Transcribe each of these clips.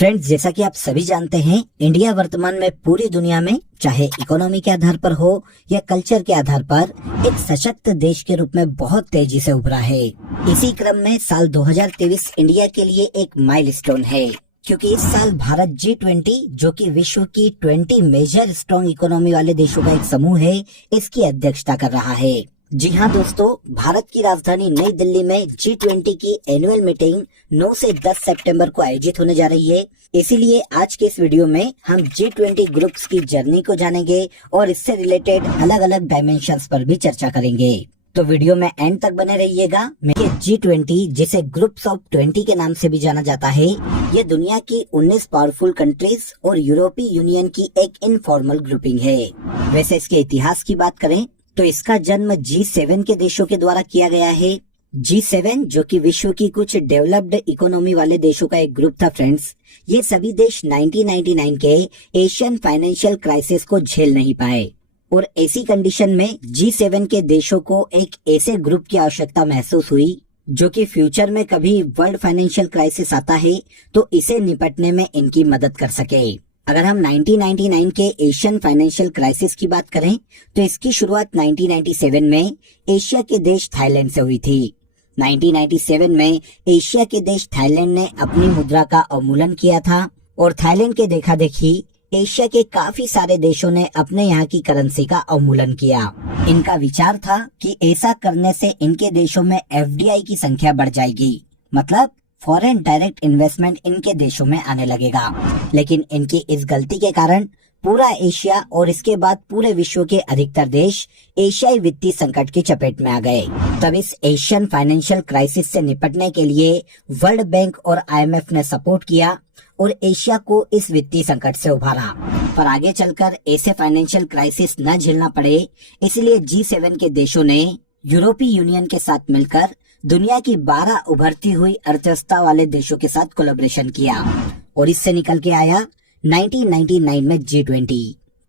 Friends, जैसा कि आप सभी जानते हैं, इंडिया वर्तमान में पूरी दुनिया में चाहे इकोनॉमी के आधार पर हो या कल्चर के आधार पर एक सशक्त देश के रूप में बहुत तेजी से उभरा है। इसी क्रम में साल 2023 इंडिया के लिए एक माइलस्टोन है, क्योंकि इस साल भारत G20 जो कि विश्व की 20 मेजर स्ट्रॉन्ग इकोनॉमी वाले देशों का एक समूह है, इसकी अध्यक्षता कर रहा है। जी हाँ दोस्तों, भारत की राजधानी नई दिल्ली में G20 की एनुअल मीटिंग 9 से 10 सितंबर को आयोजित होने जा रही है। इसीलिए आज के इस वीडियो में हम G20 ग्रुप्स की जर्नी को जानेंगे और इससे रिलेटेड अलग अलग डायमेंशंस पर भी चर्चा करेंगे। तो वीडियो में एंड तक बने रहिएगा। G20, जिसे ग्रुप्स ऑफ 20 के नाम से भी जाना जाता है, ये दुनिया की 19 पावरफुल कंट्रीज और यूरोपीय यूनियन की एक इनफॉर्मल ग्रुपिंग है। वैसे इसके इतिहास की बात करें तो इसका जन्म G7 के देशों के द्वारा किया गया है। G7 जो कि विश्व की कुछ डेवलप्ड इकोनॉमी वाले देशों का एक ग्रुप था फ्रेंड्स। ये सभी देश 1999 के एशियन फाइनेंशियल क्राइसिस को झेल नहीं पाए और ऐसी कंडीशन में G7 के देशों को एक ऐसे ग्रुप की आवश्यकता महसूस हुई जो कि फ्यूचर में कभी वर्ल्ड फाइनेंशियल क्राइसिस आता है तो इसे निपटने में इनकी मदद कर सके। अगर हम 1999 के एशियन फाइनेंशियल क्राइसिस की बात करें तो इसकी शुरुआत 1997 में एशिया के देश थाईलैंड से हुई थी। 1997 में एशिया के देश थाईलैंड ने अपनी मुद्रा का अवमूल्यन किया था और थाईलैंड के देखा देखी एशिया के काफी सारे देशों ने अपने यहाँ की करेंसी का अवमूल्यन किया। इनका विचार था कि ऐसा करने से इनके देशों में FDI की संख्या बढ़ जाएगी, मतलब फॉरेन डायरेक्ट इन्वेस्टमेंट इनके देशों में आने लगेगा। लेकिन इनकी इस गलती के कारण पूरा एशिया और इसके बाद पूरे विश्व के अधिकतर देश एशियाई वित्तीय संकट की चपेट में आ गए। तब इस एशियन फाइनेंशियल क्राइसिस से निपटने के लिए वर्ल्ड बैंक और IMF ने सपोर्ट किया और एशिया को इस वित्तीय संकट से उभारा। पर आगे चलकर ऐसे फाइनेंशियल क्राइसिस न झेलना पड़े, इसलिए G7 के देशों ने यूरोपीय यूनियन के साथ मिलकर दुनिया की 12 उभरती हुई अर्थव्यवस्था वाले देशों के साथ कोलैबोरेशन किया और इससे निकल के आया 1999 में G20।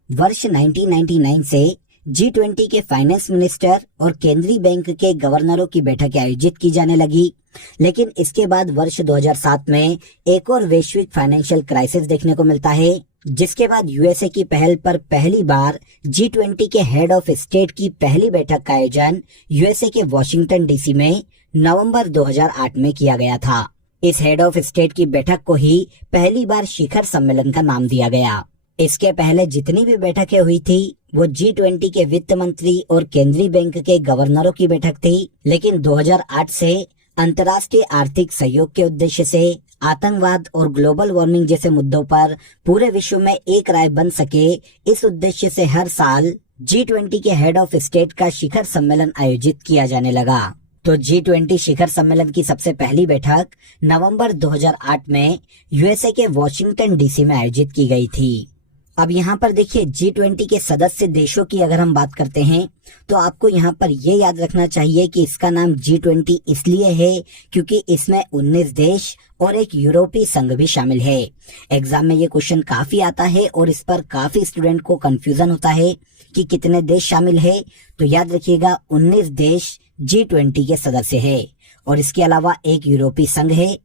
वर्ष 1999 से G20 के फाइनेंस मिनिस्टर और केंद्रीय बैंक के गवर्नरों की बैठकें आयोजित की जाने लगी। लेकिन इसके बाद वर्ष 2007 में एक और वैश्विक फाइनेंशियल क्राइसिस देखने को मिलता है, जिसके बाद USA की पहल पर पहली बार G20 के हेड ऑफ स्टेट की पहली बैठक का आयोजन USA के वॉशिंगटन DC में नवंबर 2008 में किया गया था। इस हेड ऑफ स्टेट की बैठक को ही पहली बार शिखर सम्मेलन का नाम दिया गया। इसके पहले जितनी भी बैठकें हुई थी वो G20 के वित्त मंत्री और केंद्रीय बैंक के गवर्नरों की बैठक थी। लेकिन 2008 से अंतर्राष्ट्रीय आर्थिक सहयोग के उद्देश्य से आतंकवाद और ग्लोबल वार्मिंग जैसे मुद्दों पर पूरे विश्व में एक राय बन सके, इस उद्देश्य से हर साल G20 के हेड ऑफ स्टेट का शिखर सम्मेलन आयोजित किया जाने लगा। तो G20 शिखर सम्मेलन की सबसे पहली बैठक नवंबर 2008 में USA के वॉशिंगटन DC में आयोजित की गई थी। अब यहाँ पर देखिए, G20 के सदस्य देशों की अगर हम बात करते हैं तो आपको यहाँ पर ये याद रखना चाहिए कि इसका नाम G20 इसलिए है क्योंकि इसमें 19 देश और एक यूरोपीय संघ भी शामिल है। एग्जाम में ये क्वेश्चन काफी आता है और इस पर काफी स्टूडेंट को कंफ्यूजन होता है कि कितने देश शामिल है। तो याद रखिएगा, 19 देश G20 के सदस्य है और इसके अलावा एक यूरोपीय संघ है।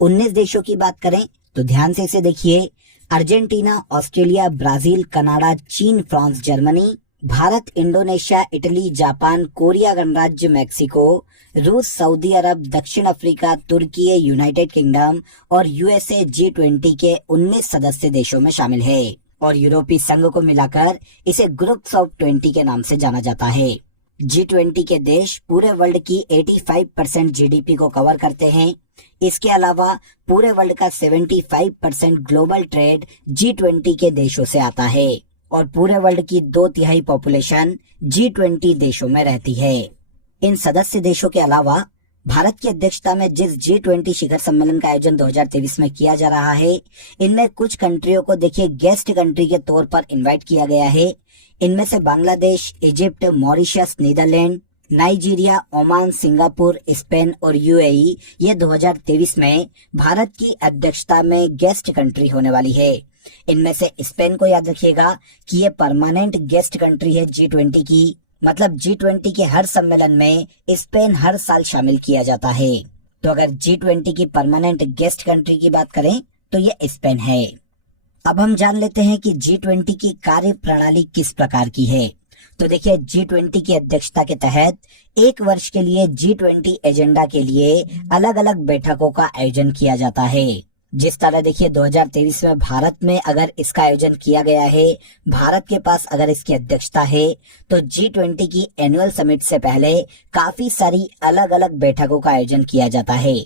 19 देशों की बात करें तो ध्यान से इसे देखिए, अर्जेंटीना, ऑस्ट्रेलिया, ब्राजील, कनाडा, चीन, France, Germany, Bharat, Indonesia, Italy, Japan, Korea गणराज्य, मैक्सिको, रूस, सऊदी अरब, दक्षिण अफ्रीका, तुर्की, यूनाइटेड किंगडम और USA G20 के 19 सदस्य देशों में शामिल है और यूरोपीय संघ को मिलाकर इसे ग्रुप्स ऑफ 20 के नाम से जाना जाता है। G20 के देश पूरे वर्ल्ड की 85% GDP को कवर करते हैं। इसके अलावा पूरे वर्ल्ड का 75% ग्लोबल ट्रेड G20 के देशों से आता है और पूरे वर्ल्ड की 2/3 पॉपुलेशन G20 देशों में रहती है। इन सदस्य देशों के अलावा भारत की अध्यक्षता में जिस G20 शिखर सम्मेलन का आयोजन 2023 में किया जा रहा है, इनमें कुछ कंट्रियों को देखिए गेस्ट कंट्री के तौर पर इनवाइट किया गया है। इनमें से Bangladesh, Egypt, Mauritius, Netherlands, Nigeria, Oman, Singapore, Spain और UAE ये 2023 में भारत की अध्यक्षता में गेस्ट कंट्री होने वाली है। इनमें से स्पेन को याद रखिएगा कि ये परमानेंट गेस्ट कंट्री है G20 की, मतलब G20 के हर सम्मेलन में स्पेन हर साल शामिल किया जाता है। तो अगर G20 की परमानेंट गेस्ट कंट्री की बात करें तो ये स्पेन है। अब हम जान लेते हैं कि G20 की कार्य प्रणाली किस प्रकार की है। तो देखिए, G20 की अध्यक्षता के तहत एक वर्ष के लिए G20 एजेंडा के लिए अलग अलग बैठकों का आयोजन किया जाता है। जिस तरह देखिए 2023 में भारत में अगर इसका आयोजन किया गया है, भारत के पास अगर इसकी अध्यक्षता है, तो G20 की एनुअल समिट से पहले काफी सारी अलग अलग बैठकों का आयोजन किया जाता है,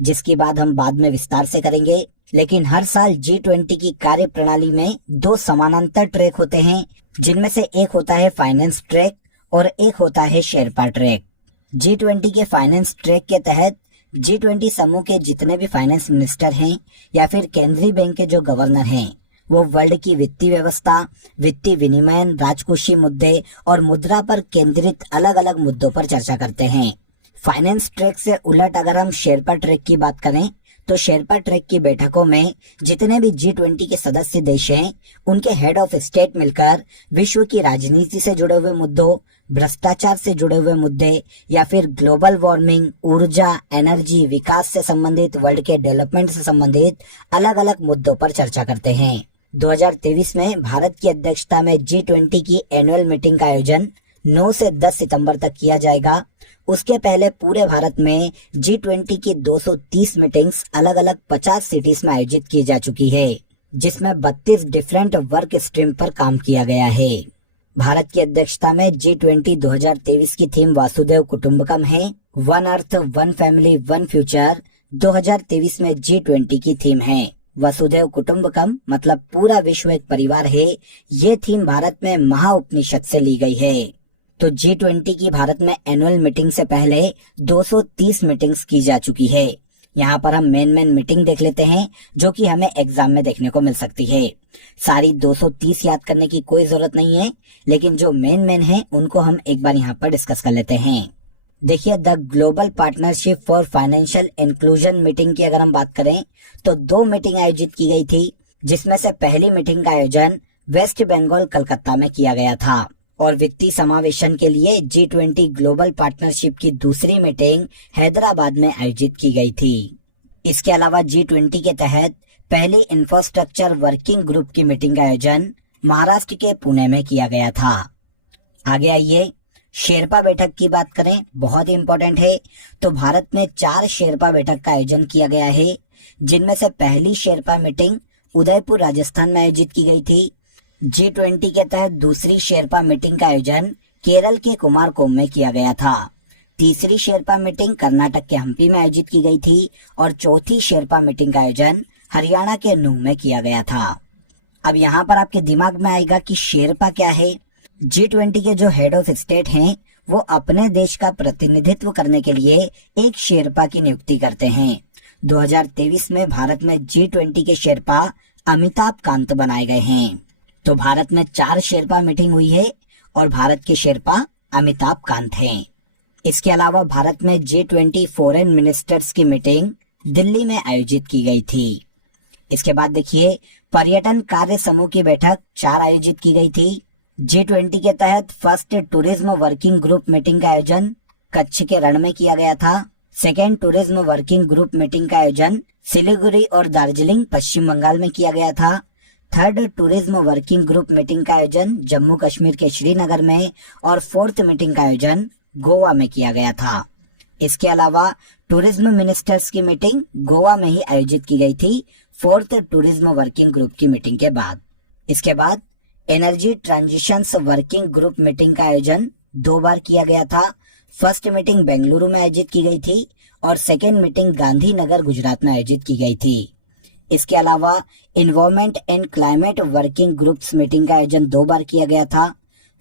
जिसकी बात हम बाद में विस्तार से करेंगे। लेकिन हर साल G20 की कार्य प्रणाली में दो समानांतर ट्रैक होते हैं, जिनमें से एक होता है फाइनेंस ट्रैक और एक होता है शेरपा ट्रैक। G20 के फाइनेंस ट्रैक के तहत G20 समूह के जितने भी फाइनेंस मिनिस्टर हैं या फिर केंद्रीय बैंक के जो गवर्नर हैं, वो वर्ल्ड की वित्तीय व्यवस्था, वित्तीय विनिमयन, राजकोषीय मुद्दे और मुद्रा पर केंद्रित अलग अलग मुद्दों पर चर्चा करते हैं। फाइनेंस ट्रैक से उलट अगर हम शेरपा ट्रैक की बात करें, तो शेरपा ट्रैक की बैठकों में जितने भी G20 के सदस्य देश हैं, उनके हेड ऑफ स्टेट मिलकर विश्व की राजनीति से जुड़े हुए मुद्दों, भ्रष्टाचार से जुड़े हुए मुद्दे या फिर ग्लोबल वार्मिंग, ऊर्जा, एनर्जी, विकास से संबंधित, वर्ल्ड के डेवलपमेंट से संबंधित अलग अलग मुद्दों पर चर्चा करते हैं। 2023 में भारत की अध्यक्षता में G20 की एनुअल मीटिंग का आयोजन 9 से 10 सितंबर तक किया जाएगा। उसके पहले पूरे भारत में G20 की 230 मीटिंग्स अलग अलग 50 सिटीज में आयोजित की जा चुकी है, जिसमें 32 डिफरेंट वर्क स्ट्रीम पर काम किया गया है। भारत की अध्यक्षता में G20 2023 की थीम वासुदेव कुटुंबकम है। One earth, one family, one future 2023 में G20 की थीम है। वसुधैव कुटुंबकम मतलब पूरा विश्व एक परिवार है। ये थीम भारत में महाउपनिषद से ली गई है। तो G20 की भारत में एनुअल मीटिंग से पहले 230 मीटिंग्स की जा चुकी है। यहाँ पर हम मेन मीटिंग देख लेते हैं, जो कि हमें एग्जाम में देखने को मिल सकती है। सारी 230 याद करने की कोई जरूरत नहीं है, लेकिन जो मेन है उनको हम एक बार यहाँ पर डिस्कस कर लेते हैं। देखिए, the global partnership for financial inclusion meeting की अगर हम बात करें, तो 2 मीटिंग आयोजित की गई थी, जिसमें से पहली मीटिंग का आयोजन वेस्ट बंगाल कलकत्ता में किया गया था और वित्तीय समावेशन के लिए G20 ग्लोबल पार्टनरशिप की दूसरी मीटिंग हैदराबाद में आयोजित की गई थी। इसके अलावा G20 के तहत पहली इंफ्रास्ट्रक्चर वर्किंग ग्रुप की मीटिंग का आयोजन महाराष्ट्र के पुणे में किया गया था। आगे आइए, शेरपा बैठक की बात करें, बहुत ही इंपॉर्टेंट है। तो भारत में 4 शेरपा बैठक का आयोजन किया गया है, जिनमें से पहली शेरपा मीटिंग उदयपुर राजस्थान में आयोजित की गई थी। G20 के तहत दूसरी शेरपा मीटिंग का आयोजन केरल के कुमारकोम में किया गया था। तीसरी शेरपा मीटिंग कर्नाटक के हम्पी में आयोजित की गई थी और चौथी शेरपा मीटिंग का आयोजन हरियाणा के नूह में किया गया था। अब यहाँ पर आपके दिमाग में आएगा कि शेरपा क्या है। G20 के जो हेड ऑफ स्टेट हैं, वो अपने देश का प्रतिनिधित्व करने के लिए एक शेरपा की नियुक्ति करते हैं। 2023 में भारत में G20 के शेरपा अमिताभ कांत बनाए गए हैं। तो भारत में 4 शेरपा मीटिंग हुई है और भारत के शेरपा अमिताभ कांत हैं। इसके अलावा भारत में G20 फॉरेन मिनिस्टर्स की मीटिंग दिल्ली में आयोजित की गई थी। इसके बाद देखिए, पर्यटन कार्य समूह की बैठक 4 आयोजित की गई थी। G20 के तहत first tourism working group meeting का आयोजन कच्छ के रण में किया गया था। Second tourism working group meeting का आयोजन सिलीगुड़ी और दार्जिलिंग पश्चिम बंगाल में किया गया था। Third tourism working group meeting का आयोजन जम्मू कश्मीर के श्रीनगर में और फोर्थ मीटिंग का आयोजन गोवा में किया गया था। इसके अलावा टूरिज्म मिनिस्टर्स की मीटिंग गोवा में ही आयोजित की गई थी, फोर्थ टूरिज्म वर्किंग ग्रुप की मीटिंग के बाद। इसके बाद energy transitions working group meeting का आयोजन 2 बार किया गया था। फर्स्ट मीटिंग बेंगलुरु में आयोजित की गई थी और सेकेंड मीटिंग गांधीनगर गुजरात में आयोजित की गई थी। इसके अलावा environment and climate working groups meeting का आयोजन 2 बार किया गया था।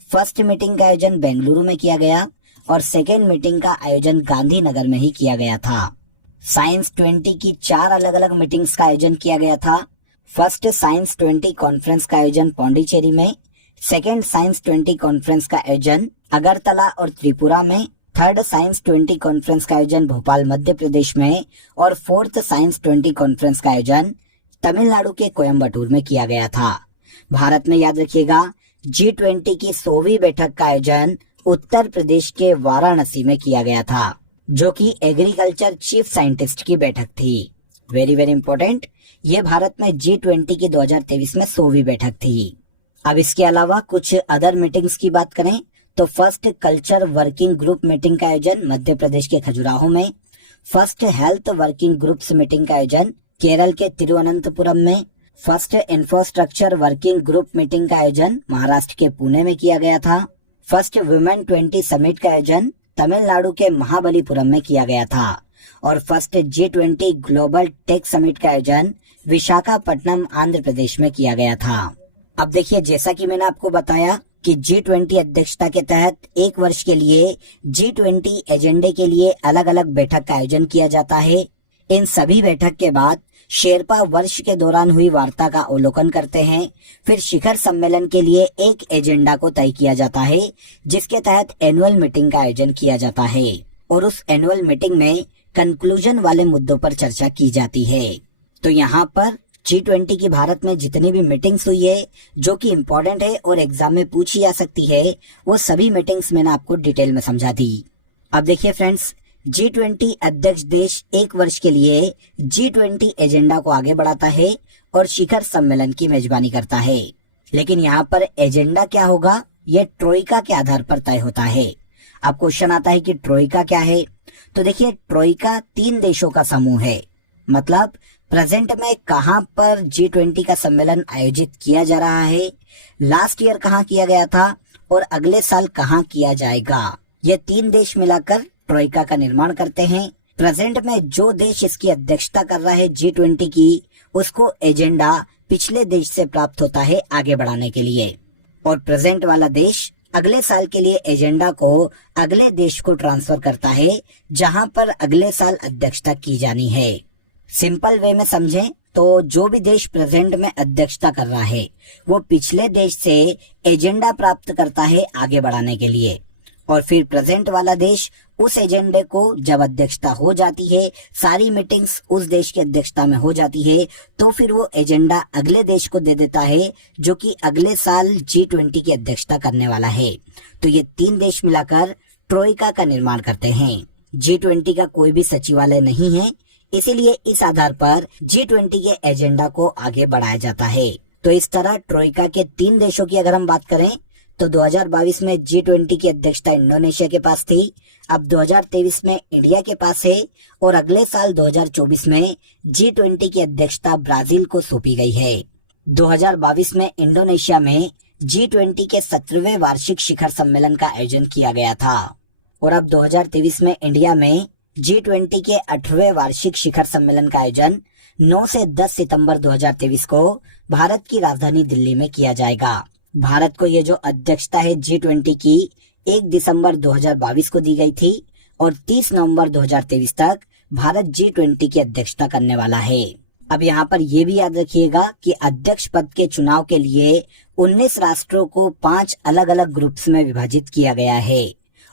फर्स्ट मीटिंग का आयोजन बेंगलुरु में किया गया और सेकेंड मीटिंग का आयोजन गांधीनगर में ही किया गया था। साइंस 20 की 4 अलग अलग मीटिंग्स का आयोजन किया गया था। फर्स्ट साइंस 20 कॉन्फ्रेंस का आयोजन पौंडीचेरी में, सेकेंड साइंस 20 कॉन्फ्रेंस का आयोजन अगरतला और त्रिपुरा में, थर्ड साइंस 20 कॉन्फ्रेंस का आयोजन भोपाल मध्य प्रदेश में और फोर्थ साइंस 20 कॉन्फ्रेंस का आयोजन तमिलनाडु के कोयम्बटूर में किया गया था। भारत में याद रखिएगा, G20 की 100वीं बैठक का आयोजन उत्तर प्रदेश के वाराणसी में किया गया था, जो कि एग्रीकल्चर चीफ साइंटिस्ट की बैठक थी। Very very important. ये भारत में G20 की 2023 में 100वीं बैठक थी। अब इसके अलावा कुछ अदर मीटिंग्स की बात करें तो first culture working group meeting का आयोजन मध्य प्रदेश के खजुराहो में, first health working groups meeting का आयोजन केरल के तिरुवनंतपुरम में, first infrastructure working group meeting का आयोजन महाराष्ट्र के पुणे में किया गया था, फर्स्ट वुमेन 20 समिट का आयोजन तमिलनाडु के महाबलीपुरम में किया गया था और first G20 global tech summit का आयोजन विशाखापट्टनम आंध्र प्रदेश में किया गया था। अब देखिए, जैसा कि मैंने आपको बताया कि G20 अध्यक्षता के तहत एक वर्ष के लिए G20 एजेंडे के लिए अलग अलग बैठक का आयोजन किया जाता है। इन सभी बैठक के बाद शेरपा वर्ष के दौरान हुई वार्ता का अवलोकन करते हैं। फिर शिखर सम्मेलन के लिए एक एजेंडा को तय किया जाता है, जिसके तहत एनुअल मीटिंग का आयोजन किया जाता है और उस एनुअल मीटिंग में कंक्लूजन वाले मुद्दों पर चर्चा की जाती है। तो यहाँ पर G20 की भारत में जितनी भी मीटिंग्स हुई है जो कि इम्पोर्टेंट है और एग्जाम में पूछी जा सकती है, वो सभी मीटिंग्स मैंने आपको डिटेल में समझा दी। अब देखिए फ्रेंड्स, G20 अध्यक्ष देश एक वर्ष के लिए G20 एजेंडा को आगे बढ़ाता है और शिखर सम्मेलन की मेजबानी करता है। लेकिन यहाँ पर एजेंडा क्या होगा, ये ट्रोइका के आधार पर तय होता है। अब क्वेश्चन आता है कि ट्रोइका क्या है। तो देखिए, ट्रोइका 3 देशों का समूह है। मतलब प्रेजेंट में कहां पर G20 का सम्मेलन आयोजित किया जा रहा है, लास्ट ईयर कहां किया गया था और अगले साल कहां किया जाएगा, ये 3 देश मिलाकर ट्रोइका का निर्माण करते हैं। प्रेजेंट में जो देश इसकी अध्यक्षता कर रहा है G20 की, उसको एजेंडा पिछले देश से प्राप्त होता है आगे बढ़ाने के लिए, और प्रेजेंट वाला देश अगले साल के लिए एजेंडा को अगले देश को ट्रांसफर करता है जहां पर अगले साल अध्यक्षता की जानी है। सिंपल वे में समझें तो जो भी देश प्रेजेंट में अध्यक्षता कर रहा है वो पिछले देश से एजेंडा प्राप्त करता है आगे बढ़ाने के लिए, और फिर प्रेजेंट वाला देश उस एजेंडे को जब अध्यक्षता हो जाती है, सारी मीटिंग्स उस देश की अध्यक्षता में हो जाती है, तो फिर वो एजेंडा अगले देश को दे देता है जो कि अगले साल G20 की अध्यक्षता करने वाला है। तो ये 3 देश मिलाकर ट्रोइका का निर्माण करते हैं। G20 का कोई भी सचिवालय नहीं है, इसीलिए इस आधार पर G20 के एजेंडा को आगे बढ़ाया जाता है। तो इस तरह ट्रोइका के 3 देशों की अगर हम बात करें तो 2022 में G20 की अध्यक्षता इंडोनेशिया के पास थी, अब 2023 में इंडिया के पास है और अगले साल 2024 में G20 की अध्यक्षता ब्राजील को सौंपी गई है। 2022 में इंडोनेशिया में G20 के 17वें वार्षिक शिखर सम्मेलन का आयोजन किया गया था और अब 2023 में इंडिया में G20 के 8वें वार्षिक शिखर सम्मेलन का आयोजन 9 से 10 सितंबर 2023 को भारत की राजधानी दिल्ली में किया जाएगा। भारत को ये जो अध्यक्षता है G20 की 1 दिसंबर 2022 को दी गई थी और 30 नवंबर 2023 तक भारत G20 की अध्यक्षता करने वाला है। अब यहाँ पर यह भी याद रखिएगा कि अध्यक्ष पद के चुनाव के लिए 19 राष्ट्रों को 5 अलग अलग ग्रुप्स में विभाजित किया गया है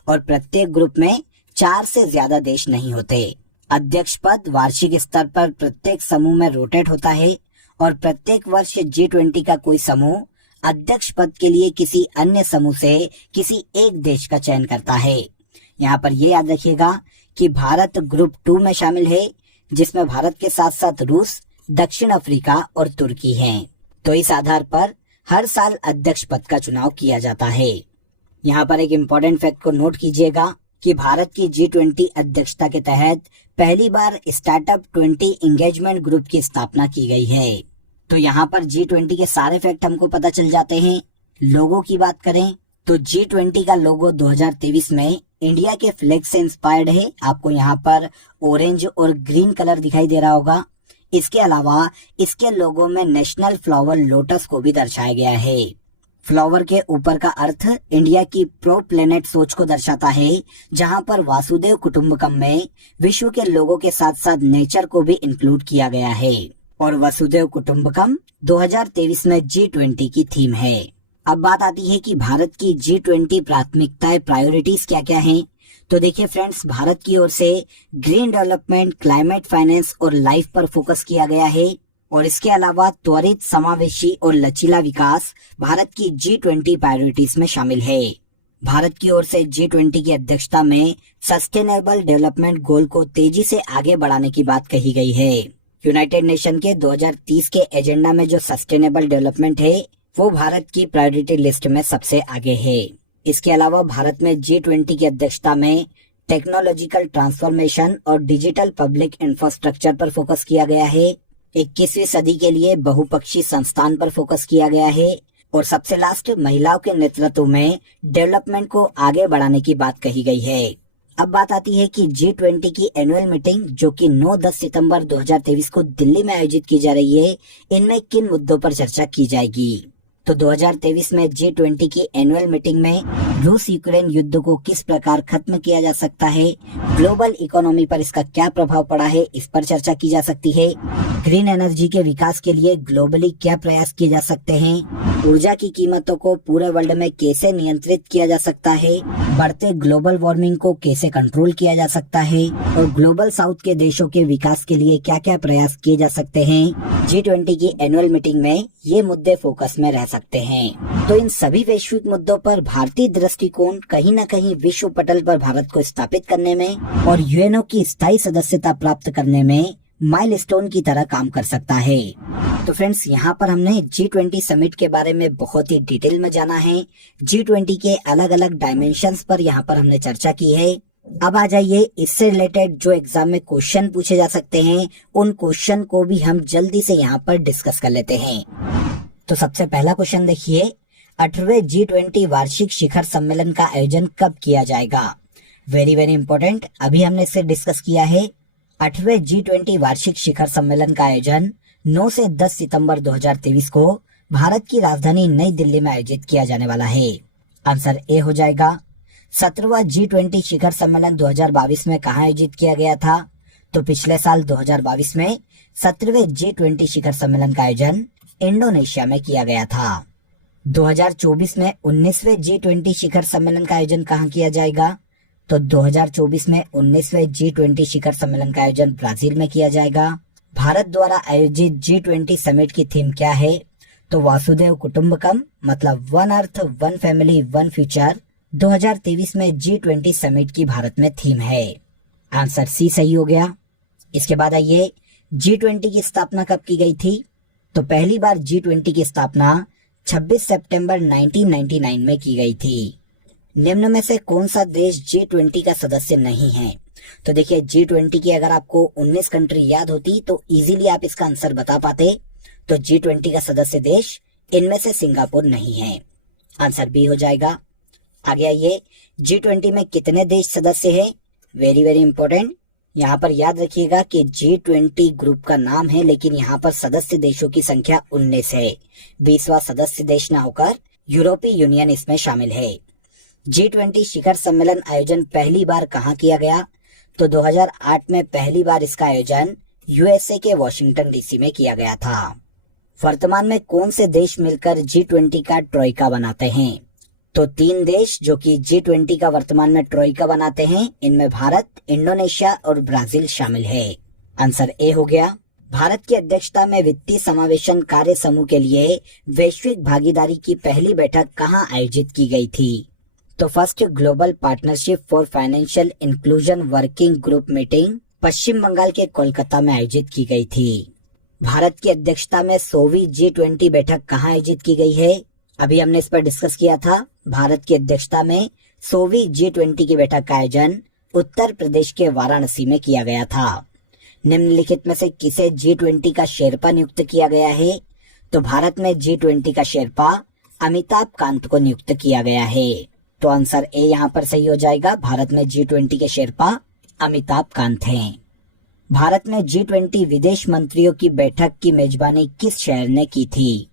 और प्रत्येक ग्रुप में 4 से ज्यादा देश नहीं होते। अध्यक्ष पद वार्षिक स्तर पर प्रत्येक समूह में रोटेट होता है और प्रत्येक वर्ष G20 का कोई समूह अध्यक्ष पद के लिए किसी अन्य समूह से किसी एक देश का चयन करता है। यहाँ पर यह याद रखिएगा कि भारत ग्रुप 2 में शामिल है, जिसमें भारत के साथ साथ रूस, दक्षिण अफ्रीका और तुर्की हैं। तो इस आधार पर हर साल अध्यक्ष पद का चुनाव किया जाता है। यहाँ पर एक इम्पोर्टेंट फैक्ट को नोट कीजिएगा कि भारत की G20 अध्यक्षता के तहत पहली बार स्टार्टअप 20 एंगेजमेंट ग्रुप की स्थापना की गई है। तो यहाँ पर G20 के सारे फैक्ट हमको पता चल जाते हैं। लोगो की बात करें तो G20 का लोगो 2023 में इंडिया के फ्लैग से इंस्पायर्ड है। आपको यहाँ पर ऑरेंज और ग्रीन कलर दिखाई दे रहा होगा। इसके अलावा इसके लोगो में नेशनल फ्लावर लोटस को भी दर्शाया गया है। फ्लावर के ऊपर का अर्थ इंडिया की प्रो प्लेनेट सोच को दर्शाता है, जहां पर वासुदेव कुटुंबकम में विश्व के लोगों के साथ साथ नेचर को भी इंक्लूड किया गया है और वसुदेव कुटुंबकम 2023 में G20 की थीम है। अब बात आती है कि भारत की G20 प्राथमिकताएं, प्रायोरिटीज क्या क्या हैं। तो देखिए फ्रेंड्स, भारत की ओर से ग्रीन डेवलपमेंट, क्लाइमेट फाइनेंस और लाइफ पर फोकस किया गया है और इसके अलावा त्वरित, समावेशी और लचीला विकास भारत की G20 प्रायोरिटीज में शामिल है। भारत की ओर से G20 की अध्यक्षता में सस्टेनेबल डेवलपमेंट गोल को तेजी से आगे बढ़ाने की बात कही गई है। यूनाइटेड नेशन के 2030 के एजेंडा में जो सस्टेनेबल डेवलपमेंट है वो भारत की प्रायोरिटी लिस्ट में सबसे आगे है। इसके अलावा भारत में G20 की अध्यक्षता में टेक्नोलॉजिकल ट्रांसफॉर्मेशन और डिजिटल पब्लिक इंफ्रास्ट्रक्चर पर फोकस किया गया है। 21वीं सदी के लिए बहुपक्षीय संस्थान पर फोकस किया गया है और सबसे लास्ट महिलाओं के नेतृत्व में डेवलपमेंट को आगे बढ़ाने की बात कही गई है। अब बात आती है कि G20 की एनुअल मीटिंग जो कि 9-10 सितंबर 2023 को दिल्ली में आयोजित की जा रही है, इनमें किन मुद्दों पर चर्चा की जाएगी। तो 2023 में G20 की एनुअल मीटिंग में रूस यूक्रेन युद्ध को किस प्रकार खत्म किया जा सकता है, ग्लोबल इकोनॉमी पर इसका क्या प्रभाव पड़ा है, इस पर चर्चा की जा सकती है। ग्रीन एनर्जी के विकास के लिए ग्लोबली क्या प्रयास किए जा सकते हैं, ऊर्जा की कीमतों को पूरे वर्ल्ड में कैसे नियंत्रित किया जा सकता है, बढ़ते ग्लोबल वार्मिंग को कैसे कंट्रोल किया जा सकता है और ग्लोबल साउथ के देशों के विकास के लिए क्या क्या प्रयास किए जा सकते हैं। G20 की एनुअल मीटिंग में ये मुद्दे फोकस में रह सकते हैं। तो इन सभी वैश्विक मुद्दों पर भारतीय दृष्टिकोण कहीं न कहीं विश्व पटल पर भारत को स्थापित करने में और यूएनओ की स्थायी सदस्यता प्राप्त करने में माइलस्टोन की तरह काम कर सकता है। तो फ्रेंड्स, यहाँ पर हमने G20 समिट के बारे में बहुत ही डिटेल में जाना है। G20 के अलग अलग डायमेंशंस पर यहाँ पर हमने चर्चा की है। अब आ जाइए इससे रिलेटेड जो एग्जाम में क्वेश्चन पूछे जा सकते हैं, उन क्वेश्चन को भी हम जल्दी से यहाँ पर डिस्कस कर लेते हैं। तो सबसे पहला क्वेश्चन देखिए, 8वें G20 वार्षिक शिखर सम्मेलन का आयोजन कब किया जाएगा। वेरी वेरी इंपॉर्टेंट, अभी हमने इसे डिस्कस किया है। 8वें G20 वार्षिक शिखर सम्मेलन का आयोजन 9 से 10 सितंबर 2023 को भारत की राजधानी नई दिल्ली में आयोजित किया जाने वाला है। आंसर ए हो जाएगा। 17वां G20 शिखर सम्मेलन 2022 में कहाँ आयोजित किया गया था। तो पिछले साल 2022 में 17वें G20 शिखर सम्मेलन का आयोजन इंडोनेशिया में किया गया था। 2024 में 19वें G20 शिखर सम्मेलन का आयोजन कहाँ किया जाएगा। तो 2024 में 19वें G20 शिखर सम्मेलन का आयोजन ब्राजील में किया जाएगा। भारत द्वारा आयोजित G20 समिट की थीम क्या है। तो वासुदेव कुटुंबकम, मतलब one earth one family one future 2023 में G20 समिट की भारत में थीम है। आंसर सी सही हो गया। इसके बाद आइए, G20 की स्थापना कब की गई थी। तो पहली बार G20 की स्थापना 26 सितंबर 1999 में की गई थी। निम्न में से कौन सा देश G20 का सदस्य नहीं है। तो देखिए, G20 की अगर आपको 19 कंट्री याद होती तो इजीली आप इसका आंसर बता पाते। तो G20 का सदस्य देश इनमें से सिंगापुर नहीं है। आंसर बी हो जाएगा। आगे आइए, G20 में कितने देश सदस्य हैं। वेरी वेरी इंपॉर्टेंट, यहाँ पर याद रखिएगा कि G20 ग्रुप का नाम है, लेकिन यहाँ पर सदस्य देशों की संख्या 19 है। 20वां सदस्य देश न होकर यूरोपीय यूनियन इसमें शामिल है। G20 शिखर सम्मेलन आयोजन पहली बार कहाँ किया गया। तो 2008 में पहली बार इसका आयोजन यूएसए के वॉशिंगटन डीसी में किया गया था। वर्तमान में कौन से देश मिलकर G20 का ट्रोइका बनाते हैं। तो 3 देश जो कि G20 का वर्तमान में ट्रोइका बनाते हैं, इनमें भारत, इंडोनेशिया और ब्राजील शामिल है। आंसर ए हो गया। भारत की अध्यक्षता में वित्तीय समावेशन कार्य समूह के लिए वैश्विक भागीदारी की पहली बैठक कहाँ आयोजित की गई थी। तो first global partnership for financial inclusion working group meeting Paschim Bangal के कोलकाता में आयोजित की गई थी। भारत की अध्यक्षता में 100वीं G20 बैठक कहाँ आयोजित की गई है। अभी हमने इस पर डिस्कस किया था। भारत की अध्यक्षता में 100वीं G20 की बैठक का आयोजन उत्तर प्रदेश के वाराणसी में किया गया था। निम्नलिखित में से किसे G20 का शेरपा नियुक्त किया गया है। तो भारत में G20 का शेरपा अमिताभ कांत को नियुक्त किया गया है। तो आंसर ए यहाँ पर सही हो जाएगा। भारत में G20 के शेरपा अमिताभ कांत हैं। भारत में G20 विदेश मंत्रियों की बैठक की मेजबानी किस शहर ने की थी।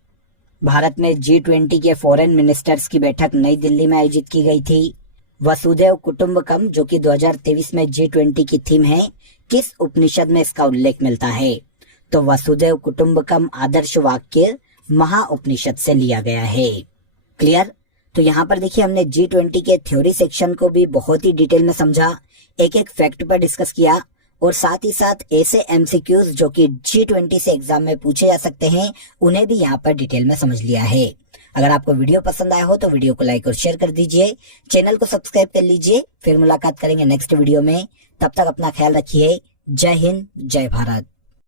भारत में G20 के फॉरेन मिनिस्टर्स की बैठक नई दिल्ली में आयोजित की गई थी। वसुधैव कुटुंबकम जो कि 2023 में G20 की थीम है, किस उपनिषद में इसका उल्लेख मिलता है। तो वसुधैव कुटुंबकम आदर्श वाक्य महा उपनिषद से लिया गया है। क्लियर। तो यहाँ पर देखिए, हमने G20 के थ्योरी सेक्शन को भी बहुत ही डिटेल में समझा, एक एक फैक्ट पर डिस्कस किया और साथ ही साथ ऐसे एमसीक्यूज जो कि G20 से एग्जाम में पूछे जा सकते हैं, उन्हें भी यहाँ पर डिटेल में समझ लिया है। अगर आपको वीडियो पसंद आया हो तो वीडियो को लाइक और शेयर कर दीजिए, चैनल को सब्सक्राइब कर लीजिए। फिर मुलाकात करेंगे नेक्स्ट वीडियो में। तब तक अपना ख्याल रखिए। जय हिंद, जय भारत।